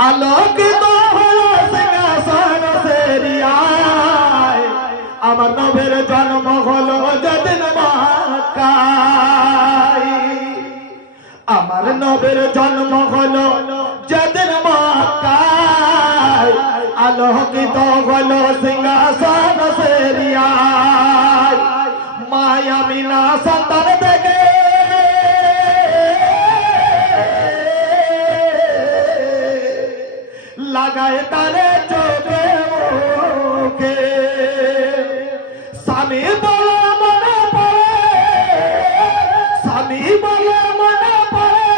আলোকিত হলো সিংহাসন সেরিয়ায় আমার নবীর জন্ম হলো যেদিন মক্কায় আমার নবীর জন্ম হলো যেদিন মক্কায় আলোকিত হলো সিংহাসন সেরিয়ায় মায়া মিনা সন্তান দেখে লাগায় তারে চোখে মুখে স্বামী বলে মনে পড়ে স্বামী বলে মনে পড়ে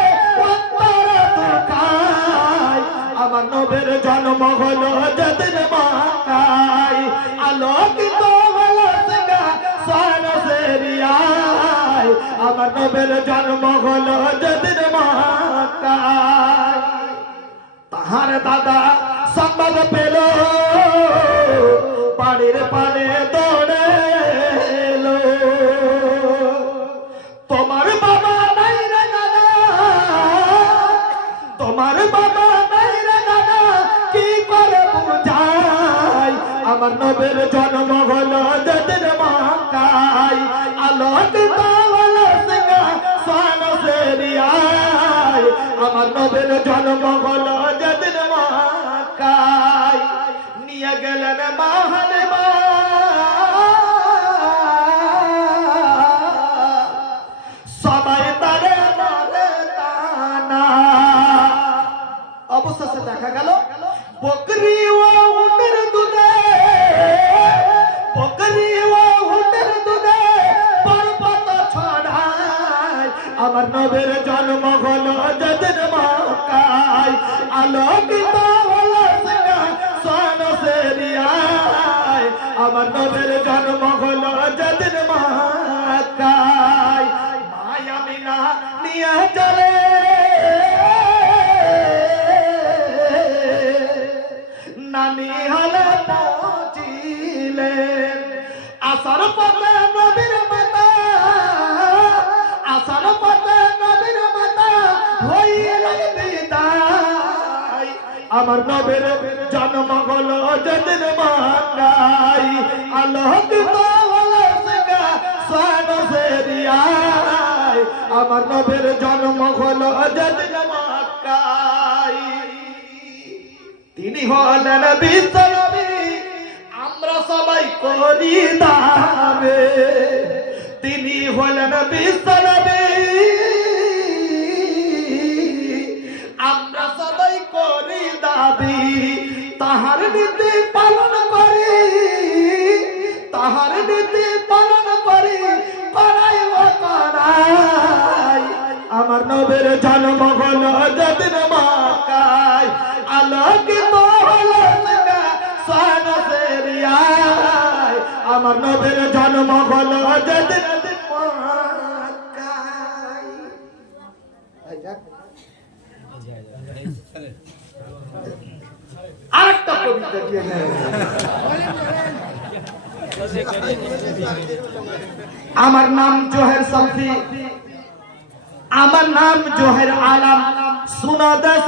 অন্তর দুঃখায় আমার নবীর জন্ম হলো যেদিন মক্কায় আলোকিত হলো সিংহাসন সেরিয়ায় আমার নবীর জন্ম হলো যেদিন মক্কায় তাহার দাদা সংবাদ পেল পানির পানে দৌড়ে এলো তোমার বাবা নাই রে দাদা তোমার বাবা নাই রে দাদা কি করে বুঝাই আমার নবীর জন্ম হলো যেদিন মক্কায় আলোকিত হলো সিংহাসন সেরিয়ায় আমার নবীর জন্ম হলো যেদিন মক্কায় নিয়ে গেলেন মাহানেমা সবাই তারে মারে টানা অবশেষে দেখা গেল বকরি ও উটের দুধে বকরি ও উটের দুধে পর্বত ছড়ায় আমার নবীর জন্ম হলো যেদিন মক্কায় আলোকিত হলো সিংহাসন সেরিয়ায় আমার নবীর জন্ম হলো যেদিন মক্কায় মায়া মিনা নিয়ে চলে নানি হলে পৌঁছিলেন আসার পথে নবীর মাতা আসার পথে নবীর মাতা হইল বিদায় আমার নবীর জন্ম হলো যেদিন মক্কায় আলোকিত হলো সিংহাসন সেরিয়ায় আমার নবীর জন্ম হলো যেদিন মক্কায় তিনি হলেন বিশ্বনবী আমরা সবাই করি দাবে তিনি হলেন বিশ্বনবী আমরা সবাই করি দাবি তাহার নীতি পালন করি তাহার নীতি পালন করি করাই ও করাই আমার নবীর জন্ম হলো যেদিন মক্কায় আলোকিত হলো সিংহাসন সেরিয়ায় আমার নবীর জন্ম হলো যেদিন মক্কায় আরেকটা কবিতা দিয়ে আমার নাম জোহের শফি আমার নাম জোহের আলম সুনা দেশ